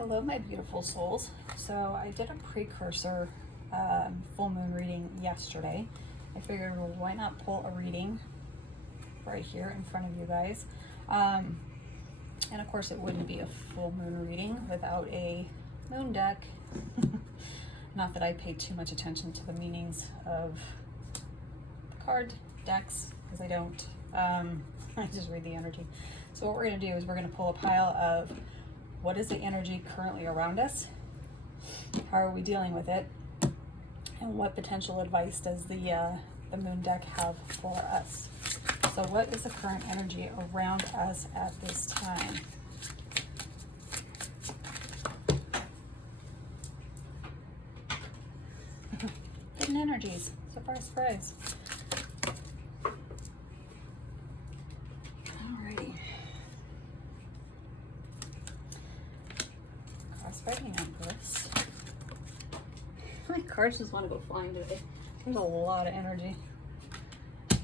Hello, my beautiful souls. So I did a precursor full moon reading yesterday. I figured, well, why not pull a reading right here in front of you guys? And of course, it wouldn't be a full moon reading without a moon deck. Not that I pay too much attention to the meanings of card decks, because I don't. I just read the energy. So what we're going to do is we're going to pull a pile of what is the energy currently around us, how are we dealing with it, and what potential advice does the moon deck have for us. So what is the current energy around us at this time? Hidden energies. Surprise, surprise. Alrighty. Cross-fighting Empress. My cards just want to go flying today. There's a lot of energy.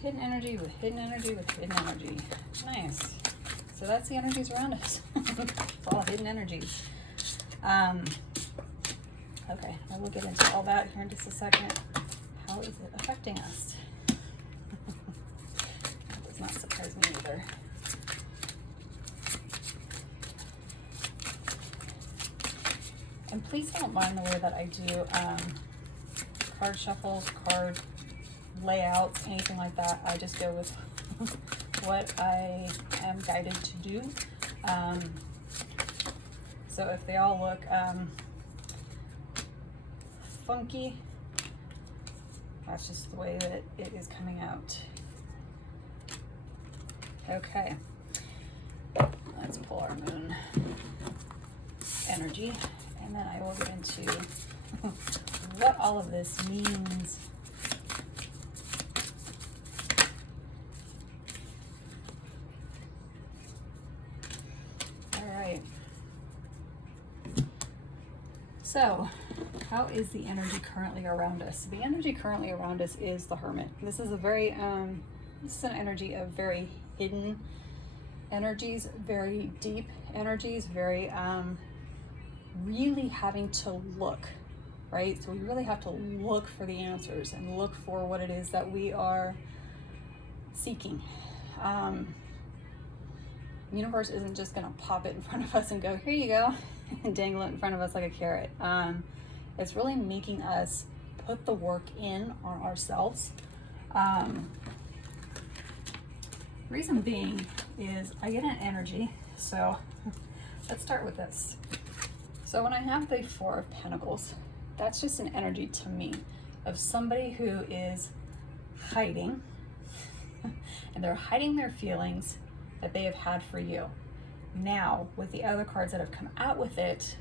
Hidden energy with hidden energy with hidden energy. Nice. So that's the energies around us. It's all hidden energies. Okay, I will get into all that here in just a second. How is it affecting us? That does not surprise me either. And please don't mind the way that I do card shuffles, card layouts, anything like that. I just go with what I am guided to do. So if they all look funky, that's just the way that it is coming out. Okay, let's pull our moon energy, and then I will get into what all of this means. All right. So, how is the energy currently around us? The energy currently around us is the Hermit. This is a very, this is an energy of very hidden energies, very deep energies, very, really having to look, right? So we really have to look for the answers and look for what it is that we are seeking. The universe isn't just going to pop it in front of us and go, here you go, and dangle it in front of us like a carrot. It's really making us put the work in on ourselves. Reason being is I get an energy. So let's start with this. So when I have the Four of Pentacles, that's just an energy to me of somebody who is hiding, and they're hiding their feelings that they have had for you. Now, with the other cards that have come out with it,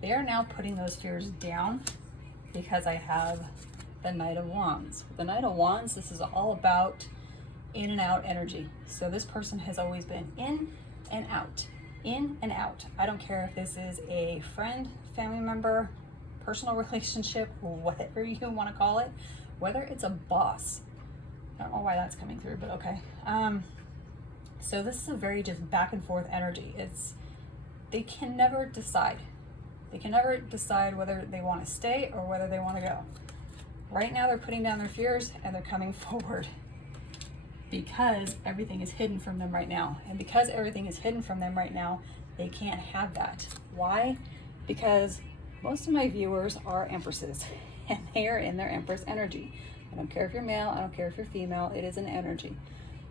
they are now putting those fears down because I have the Knight of Wands. With the Knight of Wands, this is all about in and out energy. So this person has always been in and out, in and out. I don't care if this is a friend, family member, personal relationship, whatever you want to call it, whether it's a boss. I don't know why that's coming through, but okay. So this is a very just back and forth energy. They can never decide. They can never decide whether they want to stay or whether they want to go. Right now they're putting down their fears and they're coming forward because everything is hidden from them right now. And because everything is hidden from them right now, they can't have that. Why? Because most of my viewers are Empresses and they are in their Empress energy. I don't care if you're male, I don't care if you're female, it is an energy.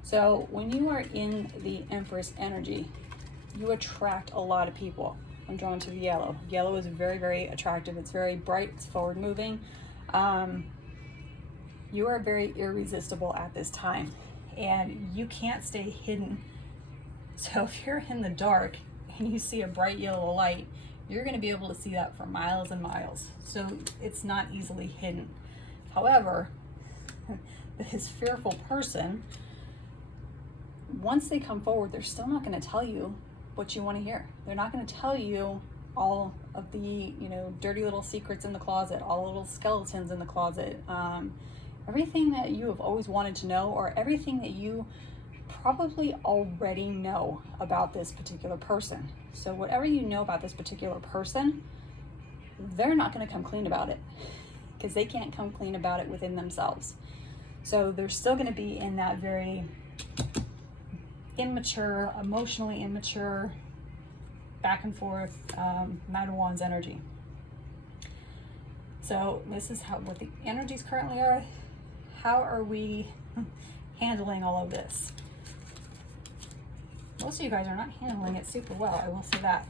So when you are in the Empress energy, you attract a lot of people. I'm drawn to the yellow. Yellow is very, very attractive. It's very bright, it's forward moving. You are very irresistible at this time and you can't stay hidden. So if you're in the dark and you see a bright yellow light, you're going to be able to see that for miles and miles. So it's not easily hidden. However, this fearful person, once they come forward, they're still not going to tell you what you want to hear. They're not going to tell you all of the, dirty little secrets in the closet, all the little skeletons in the closet, everything that you have always wanted to know, or everything that you probably already know about this particular person. So whatever you know about this particular person, they're not going to come clean about it because they can't come clean about it within themselves. So they're still going to be in that very immature, emotionally immature, back and forth, Mad Wands energy. So this is what the energies currently are. How are we handling all of this? Most of you guys are not handling it super well, I will say that.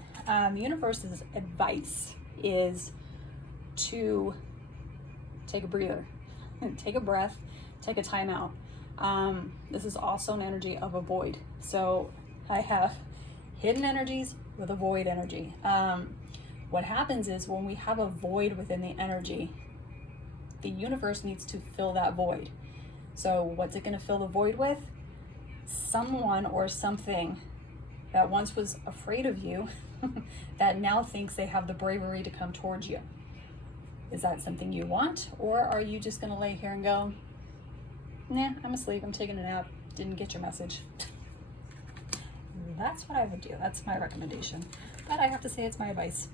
The universe's advice is to take a breather, take a breath, take a time out. This is also an energy of a void. So I have hidden energies with a void energy. What happens is when we have a void within the energy, the universe needs to fill that void. So what's it going to fill the void with? Someone or something that once was afraid of you that now thinks they have the bravery to come towards you. Is that something you want? Or are you just going to lay here and go, nah, I'm asleep, I'm taking a nap, didn't get your message? That's what I would do. That's my recommendation. But I have to say it's my advice.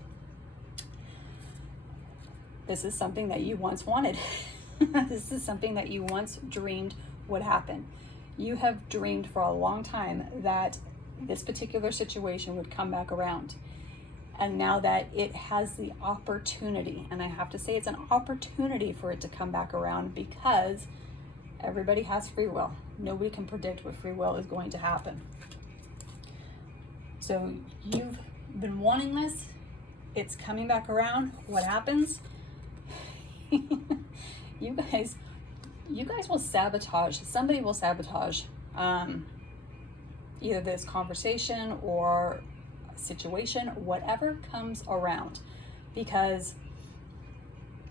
This is something that you once wanted. This is something that you once dreamed would happen. You have dreamed for a long time that this particular situation would come back around. And now that it has the opportunity, and I have to say it's an opportunity for it to come back around, because everybody has free will. Nobody can predict what free will is going to happen. So you've been wanting this, it's coming back around. What happens? you guys will sabotage, somebody will sabotage either this conversation or situation, whatever comes around, because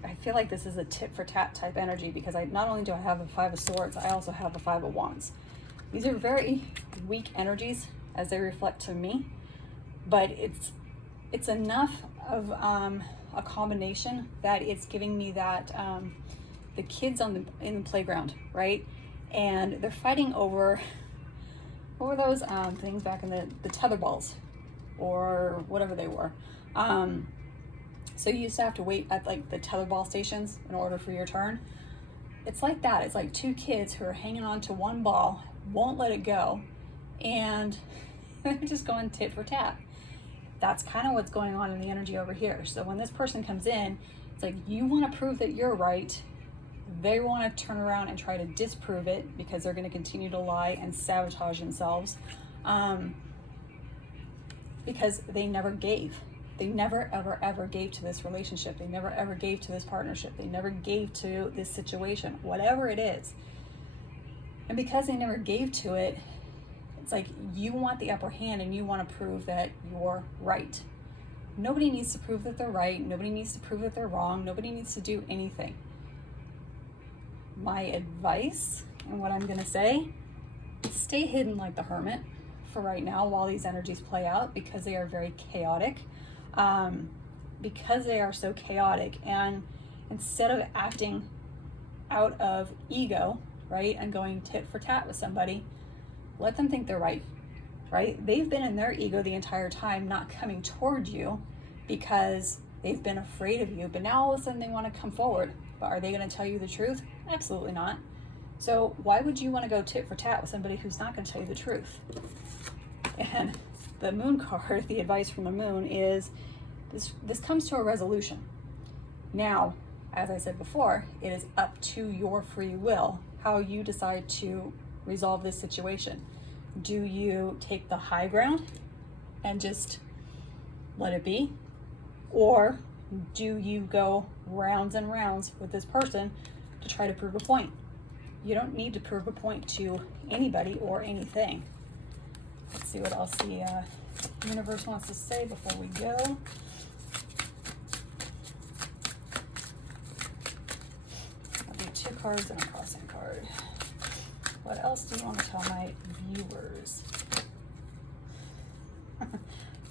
I feel like this is a tit for tat type energy, because not only do I have a Five of Swords, I also have a Five of Wands. These are very weak energies as they reflect to me, but it's enough of a combination that it's giving me that the kids in the playground, right? And they're fighting over those things back in the tether balls or whatever they were. So you used to have to wait at like the tetherball stations in order for your turn. It's like that. It's like two kids who are hanging on to one ball, won't let it go, and they're just going tit for tat. That's kind of what's going on in the energy over here. So when this person comes in, it's like you want to prove that you're right. They want to turn around and try to disprove it, because they're going to continue to lie and sabotage themselves, because they never gave. They never, ever, ever gave to this relationship. They never, ever gave to this partnership. They never gave to this situation, whatever it is. And because they never gave to it, it's like you want the upper hand and you want to prove that you're right. Nobody needs to prove that they're right. Nobody needs to prove that they're wrong. Nobody needs to do anything. My advice and what I'm going to say, stay hidden like the hermit for right now while these energies play out, because they are very chaotic. Because they are so chaotic, and instead of acting out of ego, right, and going tit for tat with somebody, let them think they're right, right? They've been in their ego the entire time, not coming toward you because they've been afraid of you, but now all of a sudden they want to come forward. But are they going to tell you the truth? Absolutely not. So why would you want to go tit for tat with somebody who's not going to tell you the truth? And the moon card, the advice from the moon is this comes to a resolution. Now, as I said before, it is up to your free will how you decide to resolve this situation. Do you take the high ground and just let it be? Or do you go rounds and rounds with this person to try to prove a point? You don't need to prove a point to anybody or anything. Let's see what else the universe wants to say before we go. I'll do 2 cards and a crossing card. What else do you want to tell my viewers?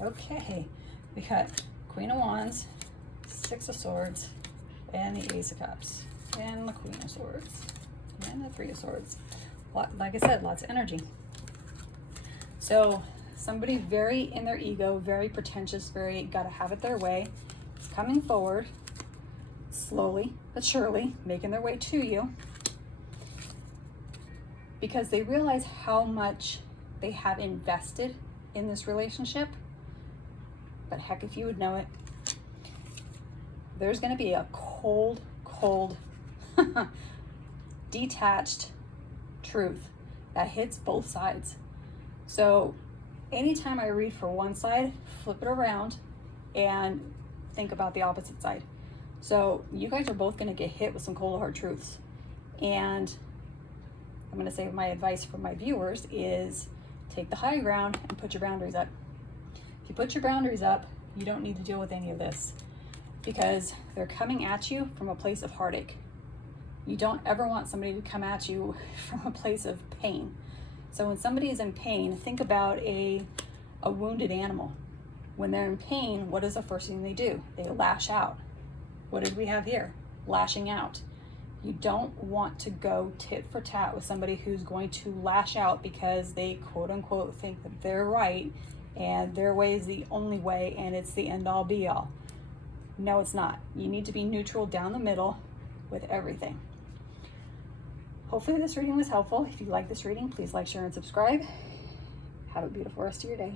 Okay, we got Queen of Wands, 6 of Swords, and the Ace of Cups, and the Queen of Swords, and the 3 of Swords. Like I said, lots of energy. So somebody very in their ego, very pretentious, very gotta have it their way, is coming forward slowly but surely, making their way to you, because they realize how much they have invested in this relationship. But heck, if you would know it, there's going to be a cold, detached truth that hits both sides. So anytime I read for one side, flip it around and think about the opposite side. So you guys are both going to get hit with some cold hard truths. And I'm going to say my advice for my viewers is take the high ground and put your boundaries up. If you put your boundaries up, you don't need to deal with any of this, because they're coming at you from a place of heartache. You don't ever want somebody to come at you from a place of pain. So when somebody is in pain, think about a wounded animal. When they're in pain, what is the first thing they do? They lash out. What did we have here? Lashing out. You don't want to go tit for tat with somebody who's going to lash out because they quote unquote think that they're right and their way is the only way and it's the end all be all. No, it's not. You need to be neutral down the middle with everything. Hopefully this reading was helpful. If you like this reading, please like, share, and subscribe. Have a beautiful rest of your day.